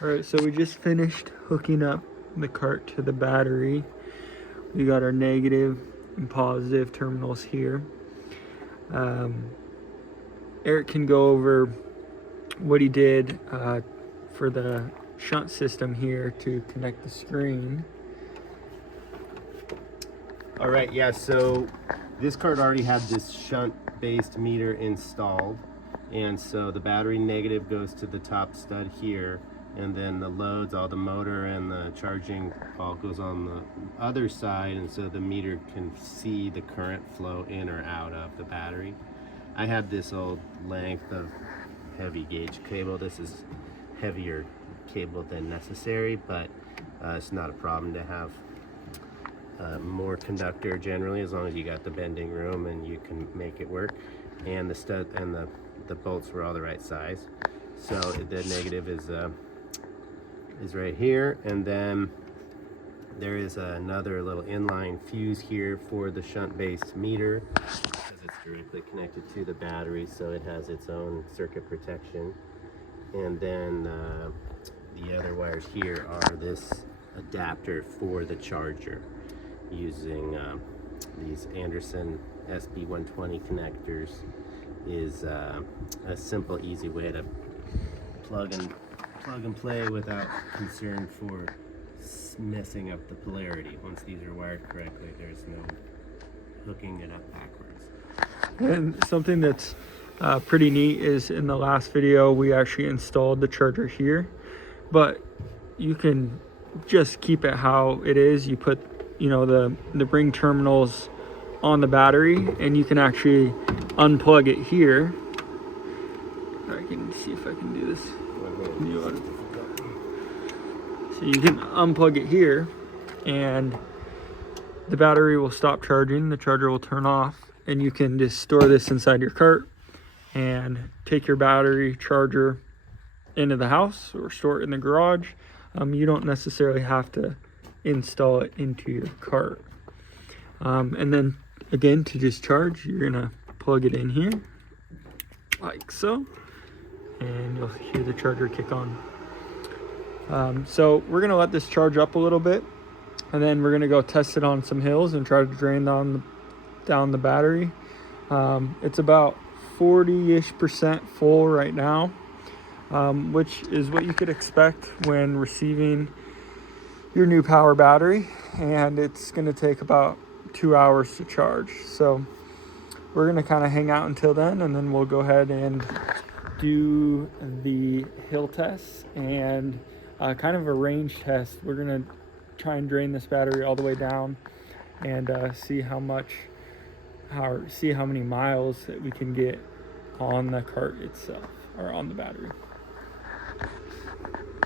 Alright, so we just finished hooking up the cart to the battery. We got our negative and positive terminals here. Eric can go over what he did for the shunt system here to connect the screen. All right, yeah, so this cart already had this shunt-based meter installed, and so the battery negative goes to the top stud here, and then the loads, all the motor and the charging, all goes on the other side, and so the meter can see the current flow in or out of the battery. I had this old length of heavy gauge cable. This is heavier cable than necessary, but it's not a problem to have more conductor generally, as long as you got the bending room and you can make it work. And the stud and the bolts were all the right size. So the negative is right here, and then there is another little inline fuse here for the shunt-based meter, because it's directly connected to the battery, so it has its own circuit protection. And then the other wires here are this adapter for the charger, using these Anderson SB120 connectors. Is a simple, easy way to plug and play without concern for messing up the polarity. Once these are wired correctly, there's no hooking it up backwards. And something that's pretty neat is in the last video we actually installed the charger here, but you can just keep it how it is. You put, you know, the ring terminals on the battery, and you can actually unplug it here. I can see if I can do this. So you can unplug it here, and the battery will stop charging, the charger will turn off, and you can just store this inside your cart and take your battery charger into the house or store it in the garage. You don't necessarily have to install it into your cart. And then again, to just charge, you're gonna plug it in here like so, and you'll hear the charger kick on. So we're gonna let this charge up a little bit, and then we're gonna go test it on some hills and try to drain down the battery. It's about 40-ish% full right now, which is what you could expect when receiving your NUEPower battery, and it's going to take about 2 hours to charge. So we're going to kind of hang out until then, and then we'll go ahead and do the hill test and kind of a range test. We're going to try and drain this battery all the way down and see how many miles that we can get on the cart itself, or on the battery.